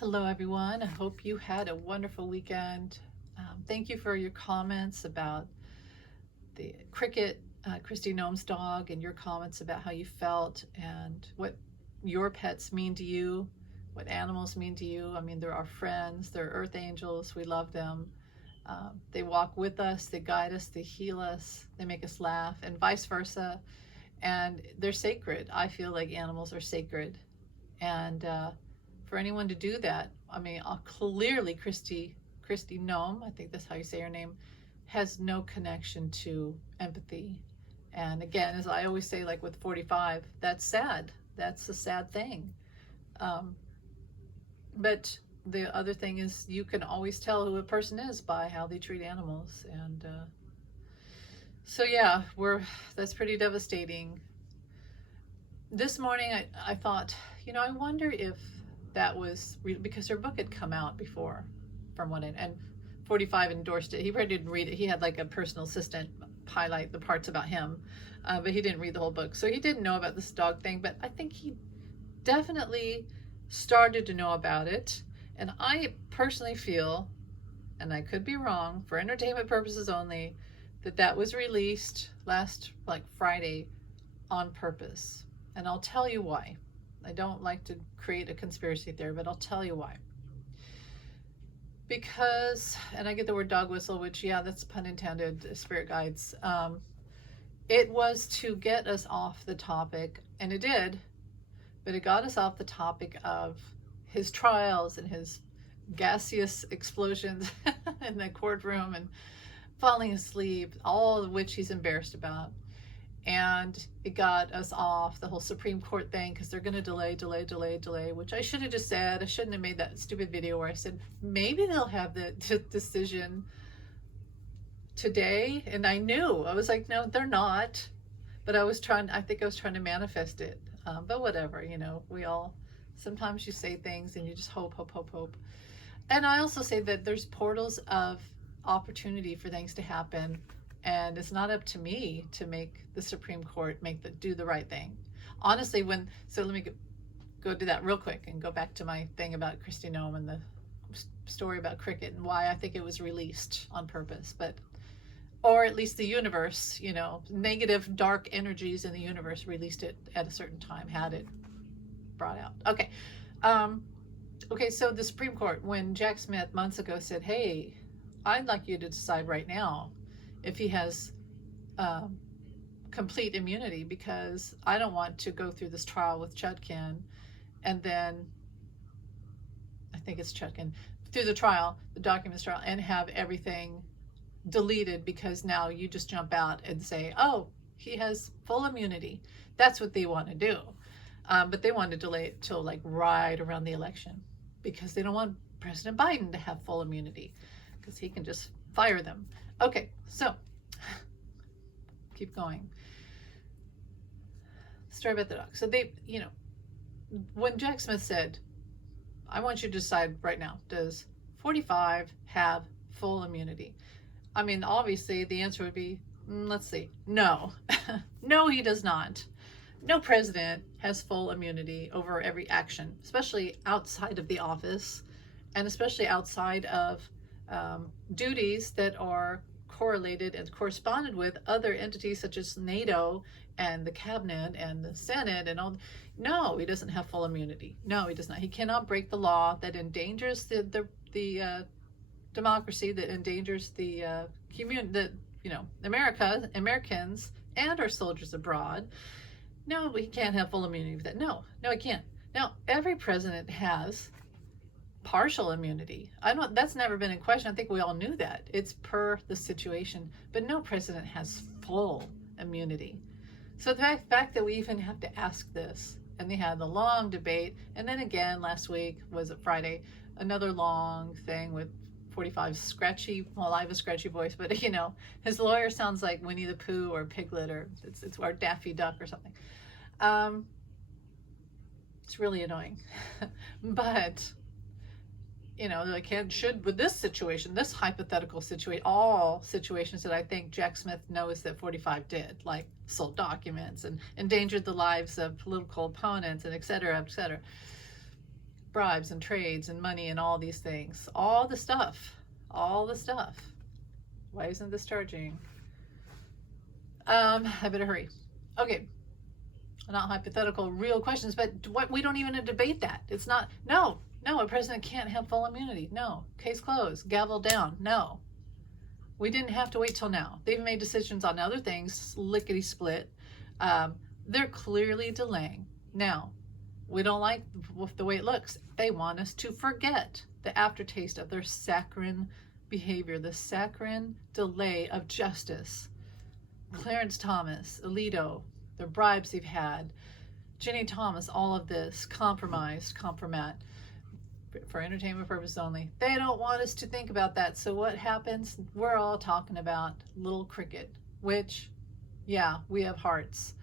Hello, everyone. I hope you had a wonderful weekend. Thank you for your comments about the Cricket, Christy Gnome's dog, and your comments about how you felt and what your pets mean to you, what animals mean to you. I mean, they're our friends, they're earth angels. We love them. They walk with us, they guide us, they heal us, they make us laugh, and vice versa. And they're sacred. I feel like animals are sacred. And for anyone to do that, I mean, clearly Christy Gnome, I think that's how you say her name, has no connection to empathy. And again, as I always say, like with 45, that's sad. That's a sad thing. Um, but the other thing is, you can always tell who a person is by how they treat animals. And so yeah, that's pretty devastating. This morning I thought, I wonder if that was because her book had come out before, from what and 45 endorsed it. He probably didn't read it. He had like a personal assistant highlight the parts about him, but he didn't read the whole book, so he didn't know about this dog thing. But I think he definitely started to know about it, and I personally feel, and I could be wrong, for entertainment purposes only, that was released last like Friday on purpose. And I'll tell you why. I don't like to create a conspiracy theory, but I'll tell you why. Because, and I get the word dog whistle, which, yeah, that's pun intended, spirit guides. It was to get us off the topic, and it did, but it got us off the topic of his trials and his gaseous explosions in the courtroom and falling asleep, all of which he's embarrassed about. And it got us off the whole Supreme Court thing, because they're going to delay, which I should have just said. I shouldn't have made that stupid video where I said maybe they'll have the decision today. And I knew, I was like, no, they're not. But I think I was trying to manifest it. But whatever, we all, sometimes you say things and you just hope. And I also say that there's portals of opportunity for things to happen. And it's not up to me to make the Supreme Court do the right thing. Honestly, so let me go do that real quick and go back to my thing about Christy Gnome and the story about Cricket and why I think it was released on purpose. Or at least the universe, negative dark energies in the universe released it at a certain time, had it brought out. Okay. Okay, so the Supreme Court, when Jack Smith months ago said, hey, I'd like you to decide right now if he has complete immunity, because I don't want to go through this trial with Chutkan, and then I think it's Chutkan, through the trial, the documents trial, and have everything deleted because now you just jump out and say, oh, he has full immunity. That's what they want to do. But they want to delay it till like right around the election, because they don't want President Biden to have full immunity, because he can just fire them. Okay, so keep going. Story about the dog. So they, when Jack Smith said, I want you to decide right now, does 45 have full immunity? I mean, obviously the answer would be, let's see, no. No, he does not. No president has full immunity over every action, especially outside of the office, and especially outside of duties that are correlated and corresponded with other entities such as NATO and the cabinet and the Senate and all. No, he doesn't have full immunity. No, he does not. He cannot break the law that endangers the democracy, that endangers the Americans and our soldiers abroad. No, he can't have full immunity for that. No, he can't. Now, every president has partial immunity. That's never been in question. I think we all knew that. It's per the situation, but no president has full immunity. So the fact that we even have to ask this, and they had the long debate, and then again last week, was it Friday, another long thing with 45's scratchy, well, I have a scratchy voice, but his lawyer sounds like Winnie the Pooh or Piglet, or it's our Daffy Duck or something. It's really annoying. But with this situation, this hypothetical situation, all situations that I think Jack Smith knows that 45 did, like sold documents and endangered the lives of political opponents and et cetera, bribes and trades and money and all these things. All the stuff. All the stuff. Why isn't this charging? I better hurry. Okay. Not hypothetical, real questions, but what, we don't even debate that. It's not, no, a president can't have full immunity. No. Case closed. Gavel down. No. We didn't have to wait till now. They've made decisions on other things, lickety split. They're clearly delaying. Now, we don't like the way it looks. They want us to forget the aftertaste of their saccharine behavior, the saccharine delay of justice. Clarence Thomas, Alito, the bribes they've had, Ginny Thomas, all of this, compromised, compromat, for entertainment purposes only. They don't want us to think about that. So what happens? We're all talking about little cricket, which, yeah, we have hearts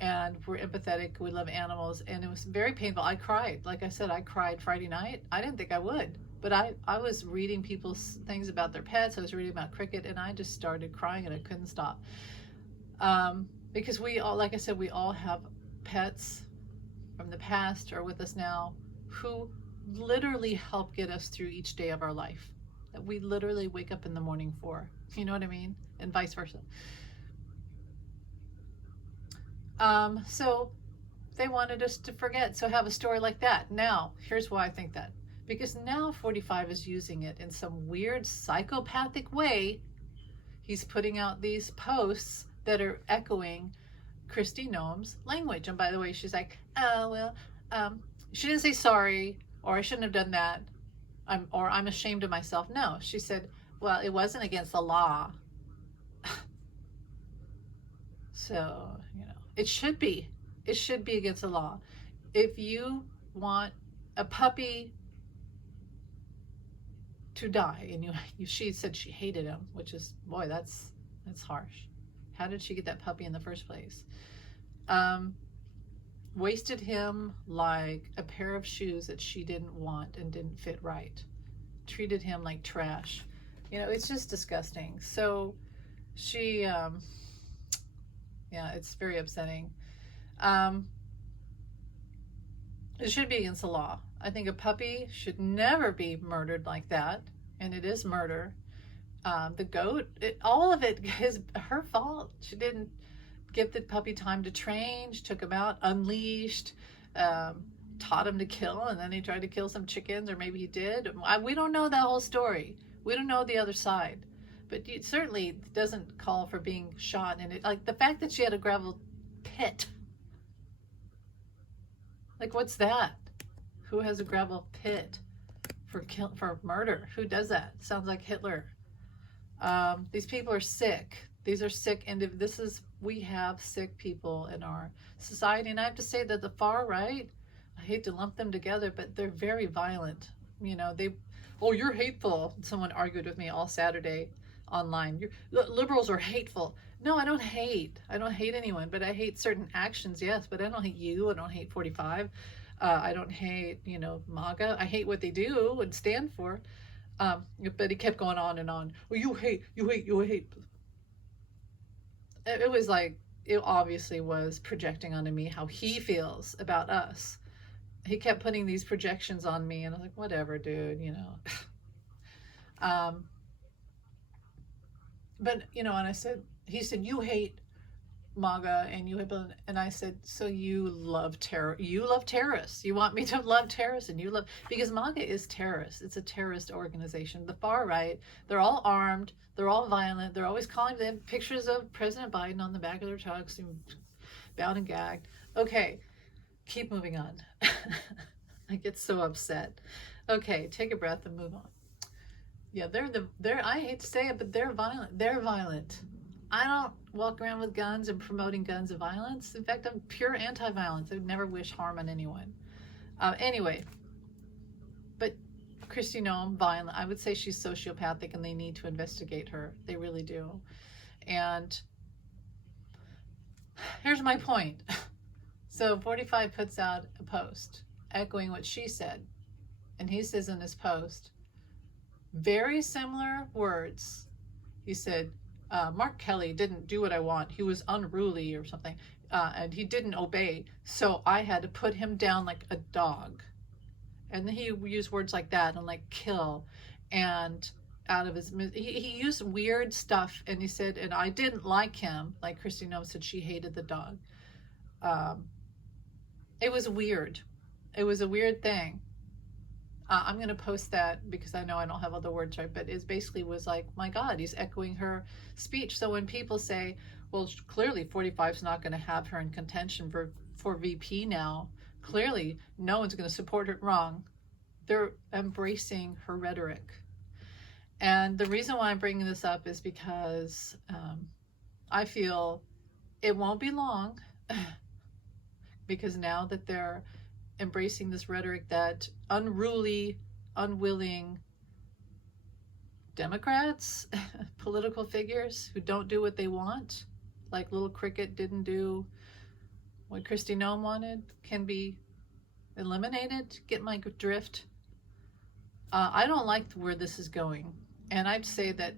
and we're empathetic. We love animals, and it was very painful. I cried. Like I said, I cried Friday night. I didn't think I would, but I was reading people's things about their pets. I was reading about cricket, and I just started crying, and I couldn't stop. Because we all, like I said, we all have pets from the past or with us now who literally help get us through each day of our life, that we literally wake up in the morning for. You know what I mean? And vice versa. So they wanted us to forget. So have a story like that. Now, here's why I think that. Because now 45 is using it in some weird psychopathic way. He's putting out these posts that are echoing Kristi Noem's language. And by the way, she's like, oh, well, she didn't say sorry, or I shouldn't have done that, or I'm ashamed of myself. No, she said, well, it wasn't against the law. So, you know, it should be against the law. If you want a puppy to die, and she said she hated him, which is, boy, that's harsh. How did she get that puppy in the first place? Wasted him like a pair of shoes that she didn't want and didn't fit right. Treated him like trash. You know, it's just disgusting. So she, yeah, it's very upsetting. It should be against the law. I think a puppy should never be murdered like that, and it is murder. The goat, all of it is her fault. She didn't give the puppy time to train. She took him out, unleashed, taught him to kill, and then he tried to kill some chickens, or maybe he did. We don't know that whole story. We don't know the other side. But it certainly doesn't call for being shot. And like the fact that she had a gravel pit. Like, what's that? Who has a gravel pit for murder? Who does that? Sounds like Hitler. These people are sick. These are sick we have sick people in our society. And I have to say that the far right, I hate to lump them together, but they're very violent. You know, you're hateful. Someone argued with me all Saturday online. Liberals are hateful. No, I don't hate. I don't hate anyone, but I hate certain actions, yes, but I don't hate you. I don't hate 45. I don't hate, MAGA. I hate what they do and stand for. But he kept going on and on. Well, you hate. It was like, it obviously was projecting onto me how he feels about us. He kept putting these projections on me, and I was like, whatever, dude, But, and he said, you hate MAGA and I said, so you love terrorists. You want me to love terrorists, and because MAGA is terrorist. It's a terrorist organization. The far right, they're all armed, they're all violent, they're always they have pictures of President Biden on the back of their trucks, bound and gagged. Okay, keep moving on. I get so upset. Okay, take a breath and move on. Yeah, they're I hate to say it, but they're violent. They're violent. I don't walk around with guns and promoting guns and violence. In fact, I'm pure anti-violence. I would never wish harm on anyone. Anyway, but Kristi Noem, violent. I would say she's sociopathic, and they need to investigate her. They really do. And here's my point. So 45 puts out a post echoing what she said. And he says in his post, very similar words. He said, Mark Kelly didn't do what I want. He was unruly or something, and he didn't obey. So I had to put him down like a dog. And he used words like that and like kill, and out of his, he used weird stuff, and he said, and I didn't like him. Like Kristi Noem said, she hated the dog. It was weird. It was a weird thing. I'm going to post that because I know I don't have all the words right, but it basically was like, my God, he's echoing her speech. So when people say, well, clearly 45 is not going to have her in contention for VP now, clearly no one's going to support her, wrong. They're embracing her rhetoric. And the reason why I'm bringing this up is because I feel it won't be long because now that they're embracing this rhetoric, that unruly, unwilling Democrats, political figures who don't do what they want, like Little Cricket didn't do what Kristi Noem wanted, can be eliminated. Get my drift? I don't like where this is going. And I'd say that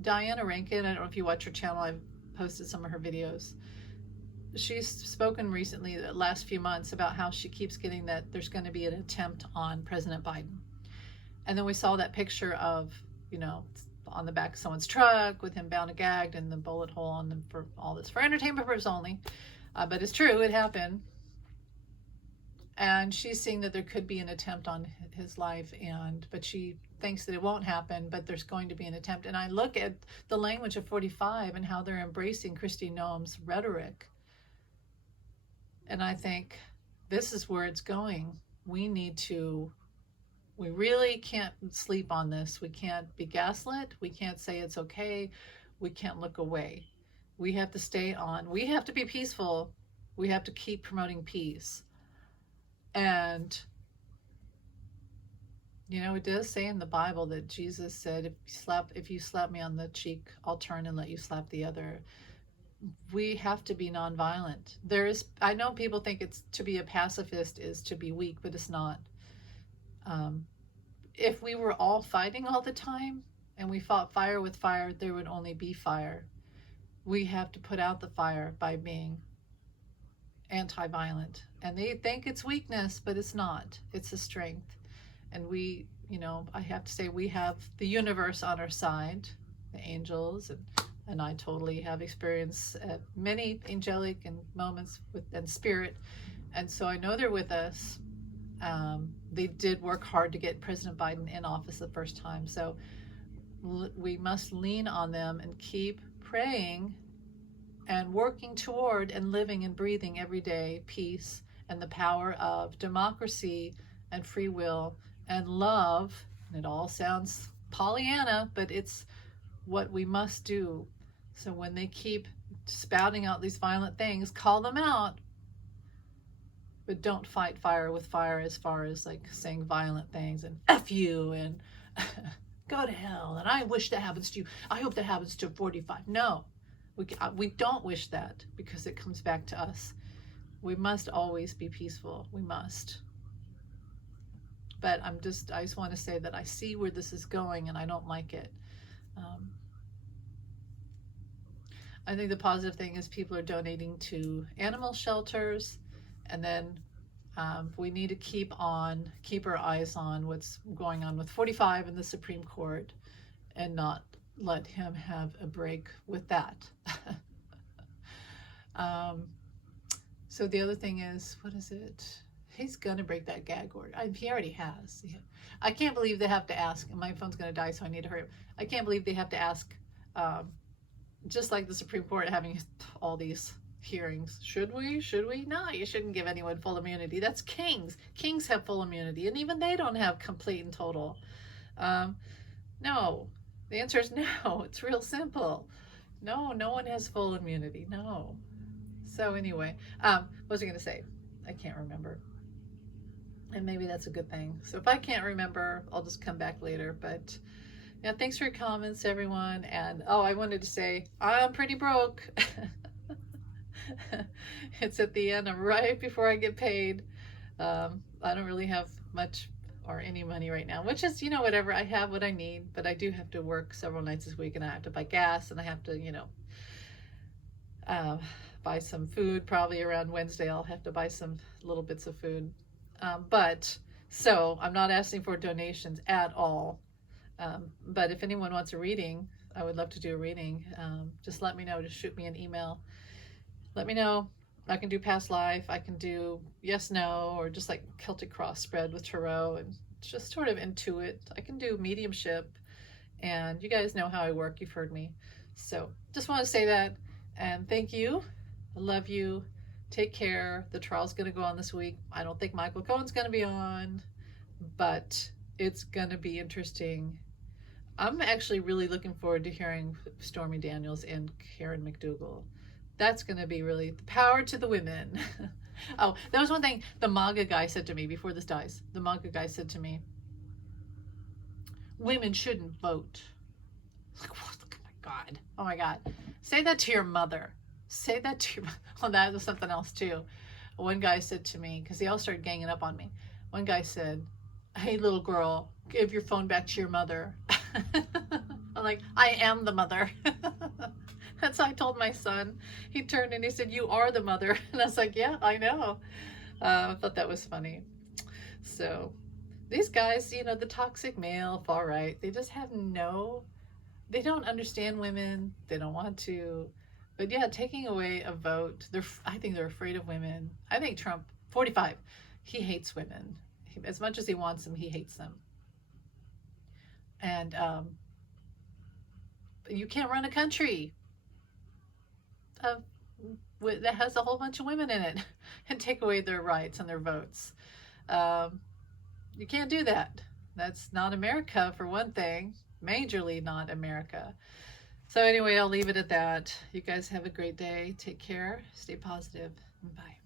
Diana Rankin, I don't know if you watch her channel, I've posted some of her videos. She's spoken recently, the last few months, about how she keeps getting that there's going to be an attempt on President Biden. And then we saw that picture of, you know, on the back of someone's truck with him bound and gagged and the bullet hole, and for all this for entertainment purposes only. But it's true, it happened. And she's seeing that there could be an attempt on his life, but she thinks that it won't happen, but there's going to be an attempt. And I look at the language of 45 and how they're embracing Kristi Noem's rhetoric. And I think this is where it's going. We really can't sleep on this. We can't be gaslit. We can't say it's okay. We can't look away. We have to stay on. We have to be peaceful. We have to keep promoting peace. And, you know, it does say in the Bible that Jesus said, if you slap me on the cheek, I'll turn and let you slap the other. We have to be nonviolent. I know people think it's to be a pacifist is to be weak, but it's not. If we were all fighting all the time and we fought fire with fire, there would only be fire. We have to put out the fire by being anti-violent. And they think it's weakness, but it's not. It's a strength. And we, you know, I have to say we have the universe on our side, the angels, and I totally have experienced many angelic and moments and spirit. And so I know they're with us. They did work hard to get President Biden in office the first time. So we must lean on them and keep praying and working toward and living and breathing every day peace and the power of democracy and free will and love. And it all sounds Pollyanna, but it's what we must do. So when they keep spouting out these violent things, call them out, but don't fight fire with fire as far as like saying violent things and F you and go to hell and I wish that happens to you. I hope that happens to 45. No, we don't wish that, because it comes back to us. We must always be peaceful. We must. But I just want to say that I see where this is going and I don't like it. I think the positive thing is people are donating to animal shelters, and then we need to keep our eyes on what's going on with 45 in the Supreme Court and not let him have a break with that. So the other thing is, what is it? He's going to break that gag order. He already has. I can't believe they have to ask. My phone's going to die, so I need to hurry up. I can't believe they have to ask, just like the Supreme Court having all these hearings. Should we? No, you shouldn't give anyone full immunity. That's kings. Kings have full immunity, and even they don't have complete and total. No. The answer is no. It's real simple. No one has full immunity. No. So anyway, what was I going to say? I can't remember. And maybe that's a good thing. So if I can't remember, I'll just come back later. But yeah, thanks for your comments, everyone. And I wanted to say, I'm pretty broke. It's at the end. I'm right before I get paid. I don't really have much or any money right now, which is, whatever. I have what I need, but I do have to work several nights this week, and I have to buy gas, and I have to, buy some food. Probably around Wednesday, I'll have to buy some little bits of food. So I'm not asking for donations at all. But if anyone wants a reading, I would love to do a reading. Just let me know. Just shoot me an email. Let me know. I can do past life. I can do yes, no, or just like Celtic cross spread with tarot and just sort of intuit. I can do mediumship, and you guys know how I work. You've heard me. So just want to say that, and thank you. I love you. Take care. The trial's going to go on this week. I don't think Michael Cohen's going to be on, but it's going to be interesting. I'm actually really looking forward to hearing Stormy Daniels and Karen McDougal. That's going to be really the power to the women. Oh, that was one thing the manga guy said to me before this dies. The manga guy said to me, women shouldn't vote. Like, oh my God. Oh my God. Say that to your mother. Say that to your, well, that was something else too. One guy said to me, because they all started ganging up on me. One guy said, hey, little girl, give your phone back to your mother. I'm like, I am the mother. That's what I told my son. He turned and he said, you are the mother. And I was like, yeah, I know. I thought that was funny. So these guys, you know, the toxic male, far right, they just have they don't understand women. They don't want to. But yeah, taking away a vote, I think they're afraid of women. I think Trump, 45, he hates women. As much as he wants them, he hates them. And you can't run a country that has a whole bunch of women in it and take away their rights and their votes. You can't do that. That's not America, for one thing. Majorly not America. So anyway, I'll leave it at that. You guys have a great day. Take care. Stay positive. Bye.